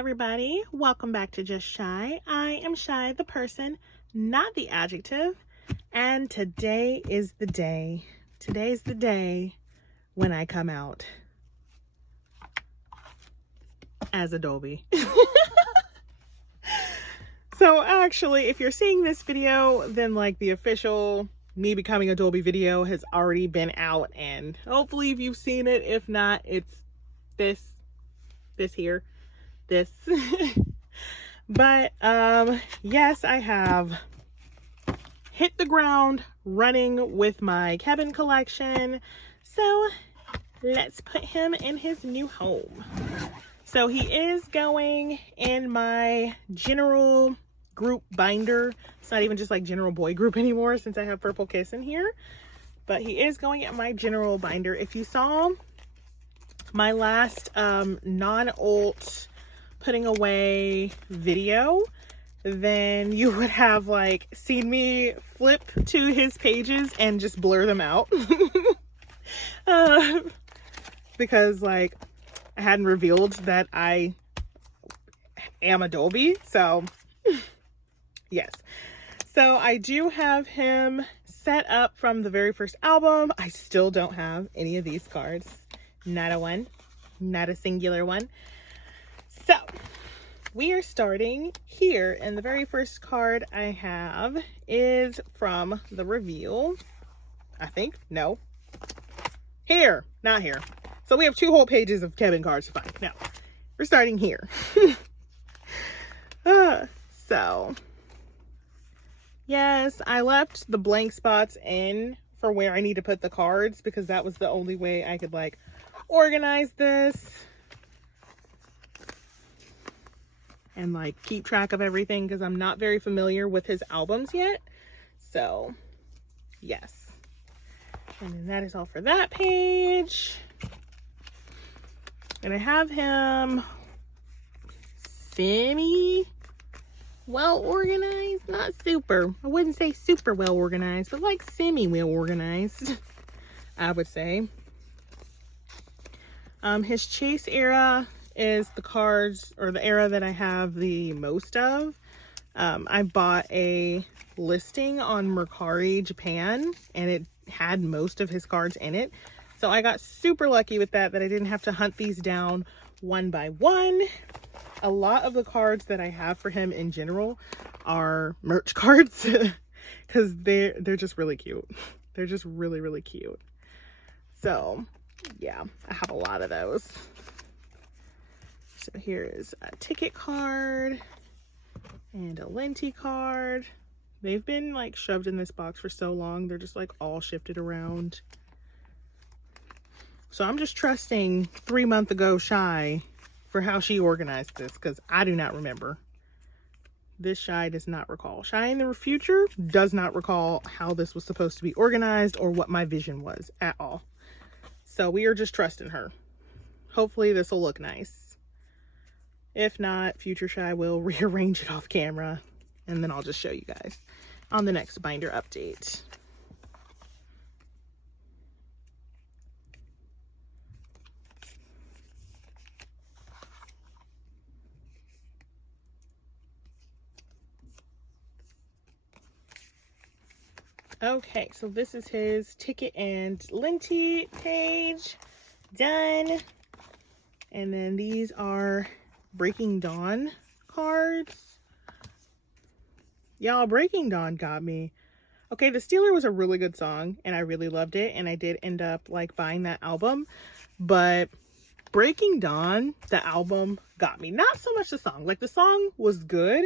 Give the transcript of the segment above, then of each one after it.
everybody. Welcome back to Just Shy. I am Shy, the person, not the adjective. And today is the day. Today's the day when I come out as Deobi. So actually, if you're seeing this video, then like the official me becoming Deobi video has already been out, and hopefully if you've seen it. If not, it's this here. But yes, I have hit the ground running with my Kevin collection. So let's put him in his new home. So he is going in my general group binder. It's not even just like general boy group anymore since I have Purple Kiss in here, but he is going in my general binder. If you saw my last non-ult putting away video, then you would have like seen me flip to his pages and just blur them out. Because like I hadn't revealed that I am Deobi. So yes, so I do have him set up from the very first album. I still don't have any of these cards, not a one, not a singular one. So we are starting here, and the very first card I have is from the reveal. I think, no, here, not here. So we have two whole pages of Kevin cards to find. Now we're starting here. So yes, I left the blank spots in for where I need to put the cards because that was the only way I could like organize this and like keep track of everything, because I'm not very familiar with his albums yet. So yes, and then that is all for that page. And I have him semi well organized, not super. I wouldn't say super well organized, but like semi well organized, I would say. His Chase era is the cards, or the era that I have the most of. I bought a listing on Mercari Japan, and it had most of his cards in it. So I got super lucky with that I didn't have to hunt these down one by one. A lot of the cards that I have for him in general are merch cards because they're just really cute. They're just really, really cute. So yeah, I have a lot of those. So here is a ticket card and a Lenti card. They've been like shoved in this box for so long. They're just like all shifted around. So I'm just trusting 3 months ago Shy for how she organized this, because I do not remember. This Shy does not recall. Shy in the future does not recall how this was supposed to be organized or what my vision was at all. So we are just trusting her. Hopefully this will look nice. If not, future Shy will rearrange it off camera, and then I'll just show you guys on the next binder update. Okay, so this is his ticket and Lenti page. Done. And then these are Breaking Dawn cards. Y'all, Breaking Dawn got me. Okay, The Stealer was a really good song, and I really loved it, and I did end up like buying that album. But Breaking Dawn, the album, got me. Not so much the song. Like, the song was good,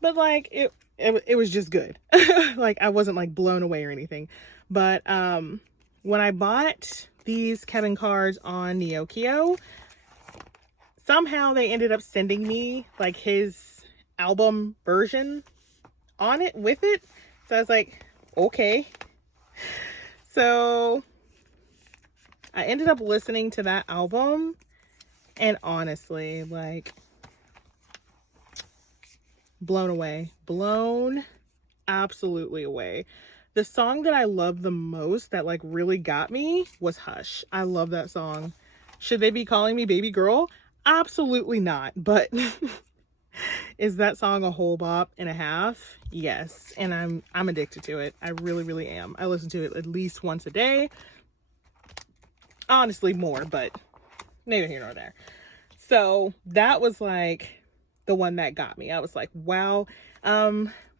but like it was just good. Like, I wasn't like blown away or anything. But when I bought these Kevin cards on Neokio, somehow they ended up sending me like his album version on it with it. So I was like, okay. So I ended up listening to that album, and honestly, like, blown away. Blown absolutely away. The song that I love the most that like really got me was Hush. I love that song. Should they be calling me baby girl? Absolutely not. But is that song a whole bop and a half? Yes. And I'm addicted to it. I really, really am. I listen to it at least once a day. Honestly, more, but neither here nor there. So that was like the one that got me. I was like, wow.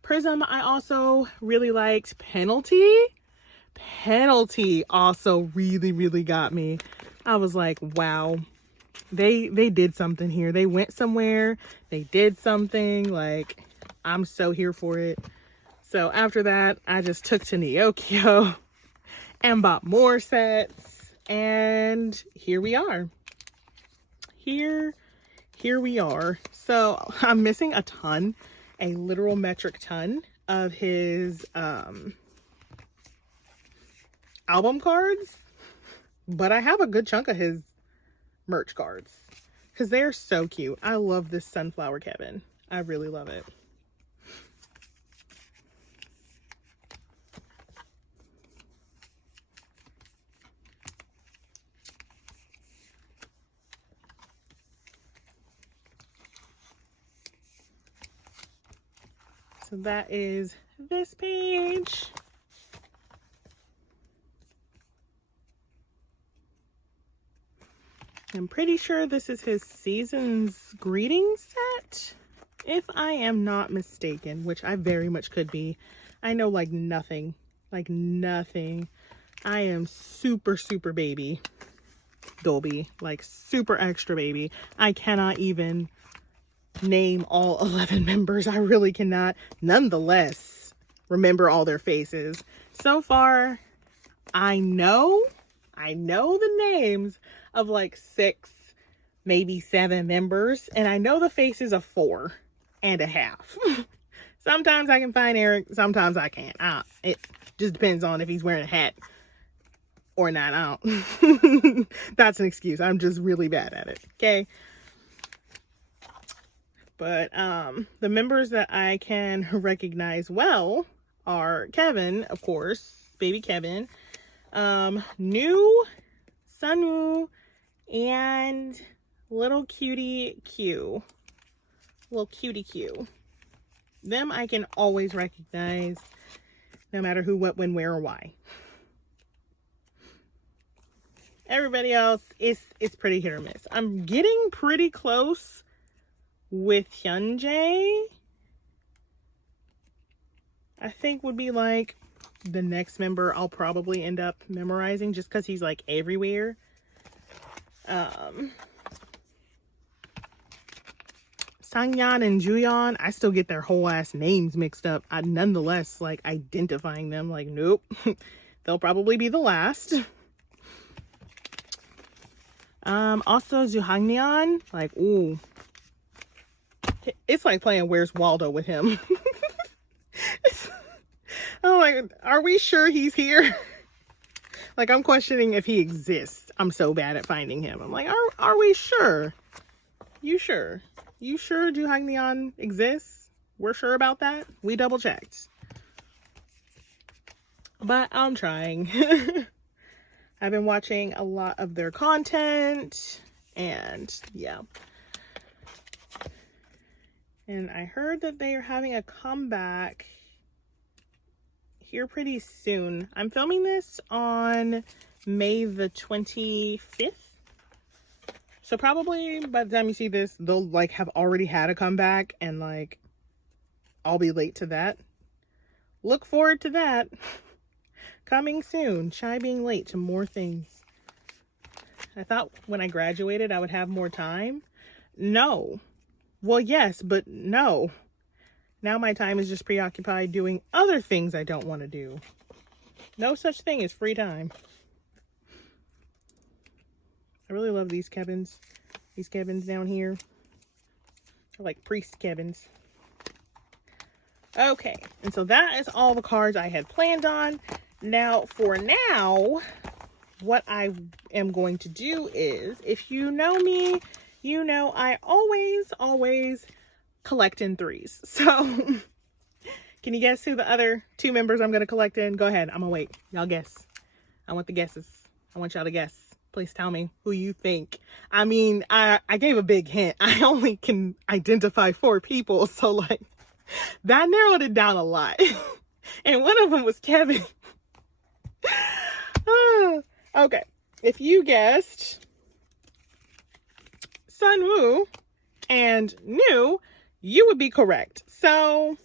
Prism, I also really liked. Penalty also really, really got me. I was like, wow, they did something here. They went somewhere. They did something. Like, I'm so here for it. So after that, I just took to Neokyo and bought more sets. And here we are. Here we are. So I'm missing a ton, a literal metric ton of his album cards, but I have a good chunk of his merch cards because they're so cute. I love this Sunflower Kevin. I really love it. So that is this page. I'm pretty sure this is his season's greeting set, if I am not mistaken, which I very much could be. I know like nothing. I am super, super baby Deobi, like super extra baby. I cannot even name all 11 members. I really cannot. Nonetheless, remember all their faces. So far, I know the names of like 6, maybe 7 members, and I know the faces of 4.5. Sometimes I can find Eric, sometimes I can't. It just depends on if he's wearing a hat or not. I don't. That's an excuse. I'm just really bad at it. Okay. But the members that I can recognize well are Kevin, of course, baby Kevin, New, Sunu, and little cutie Q. Little cutie Q. Them I can always recognize, no matter who, what, when, where, or why. Everybody else is pretty hit or miss. I'm getting pretty close with Hyunjae. I think would be like the next member I'll probably end up memorizing just because he's like everywhere. Sangyeon and Juyeon, I still get their whole ass names mixed up. I nonetheless like identifying them like, nope. They'll probably be the last. Also Zuhangneon, like, ooh. It's like playing Where's Waldo with him. I'm like, are we sure he's here? Like, I'm questioning if he exists. I'm so bad at finding him. I'm like, are we sure? You sure? You sure Juhangneon exists? We're sure about that? We double checked. But I'm trying. I've been watching a lot of their content. And yeah. And I heard that they are having a comeback here pretty soon. I'm filming this on May the 25th. So probably by the time you see this, they'll like have already had a comeback and like I'll be late to that. Look forward to that. Coming soon. Shy being late to more things. I thought when I graduated I would have more time. No. Well, yes, but no. Now my time is just preoccupied doing other things I don't want to do. No such thing as free time. I really love these Kevins. These Kevins down here. They're like priest Kevins. Okay, and so that is all the cards I had planned on. Now, for now, what I am going to do is, if you know me, you know I always collect in 3s. So, can you guess who the other 2 members I'm going to collect in? Go ahead. I'm going to wait. Y'all guess. I want the guesses. I want y'all to guess. Please tell me who you think. I mean, I gave a big hint. I only can identify 4 people, so like that narrowed it down a lot. And one of them was Kevin. Okay, if you guessed Sunwoo and New, you would be correct. So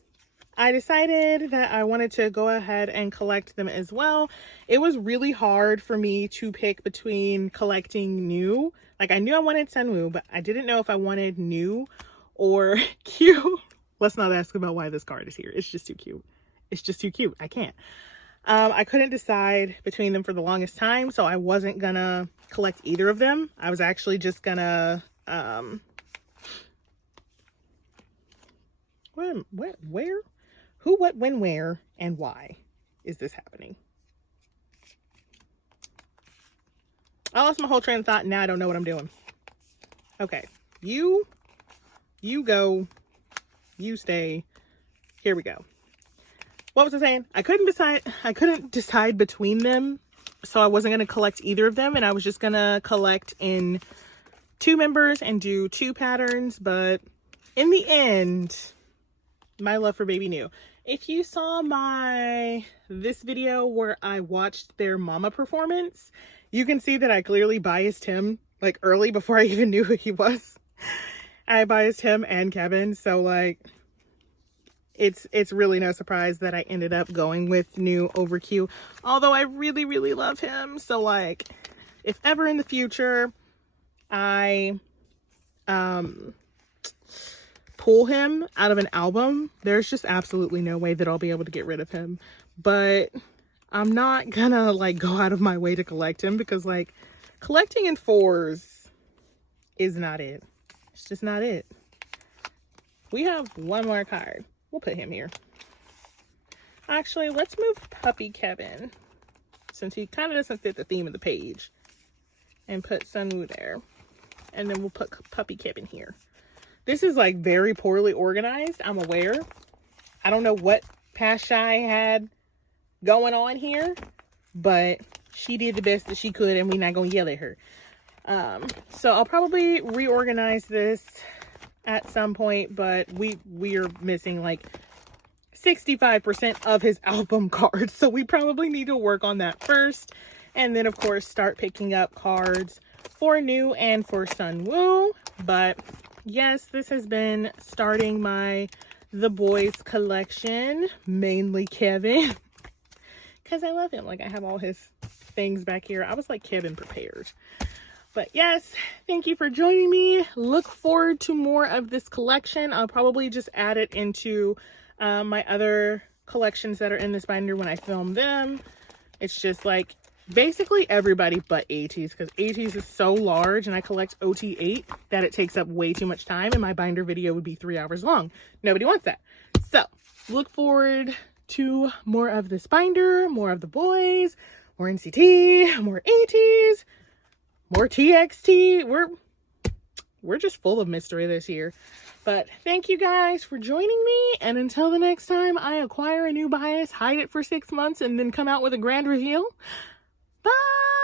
I decided that I wanted to go ahead and collect them as well. It was really hard for me to pick between collecting New. Like, I knew I wanted Sunwoo, but I didn't know if I wanted New or Q. Let's not ask about why this card is here. It's just too cute. It's just too cute. I can't. I couldn't decide between them for the longest time, so I wasn't gonna collect either of them. I was actually just gonna where? Who, what, when, where, and why is this happening? I lost my whole train of thought. Now I don't know what I'm doing. Okay. You go. You stay. Here we go. What was I saying? I couldn't decide between them. So I wasn't going to collect either of them. And I was just going to collect in 2 members and do 2 patterns. But in the end, my love for Baby New. If you saw this video where I watched their mama performance, you can see that I clearly biased him like early before I even knew who he was. I biased him and Kevin, so like it's really no surprise that I ended up going with New over Q, although I really, really love him. So like if ever in the future I pull him out of an album, there's just absolutely no way that I'll be able to get rid of him. But I'm not gonna like go out of my way to collect him, because like collecting in 4s is not it. It's just not it. We have one more card. We'll put him here. Actually, let's move Puppy Kevin, since he kind of doesn't fit the theme of the page, and put Sunwoo there. And then we'll put Puppy Kevin here. This is like very poorly organized, I'm aware. I don't know what past Shy had going on here, but she did the best that she could, and we're not gonna yell at her. So I'll probably reorganize this at some point, but we are missing like 65% of his album cards, so we probably need to work on that first, and then of course start picking up cards for New and for Sunwoo. But yes, this has been starting the Boyz collection, mainly Kevin, because I love him. Like, I have all his things back here. I was like Kevin prepared. But yes, thank you for joining me. Look forward to more of this collection. I'll probably just add it into my other collections that are in this binder when I film them. It's just like basically everybody but ATs, because ATs is so large and I collect OT8 that it takes up way too much time, and my binder video would be 3 hours long. Nobody wants that. So look forward to more of this binder, more of the Boyz, more NCT, more ATs, more TXT. We're just full of mystery this year. But thank you guys for joining me, and until the next time I acquire a new bias, hide it for 6 months, and then come out with a grand reveal. Bye!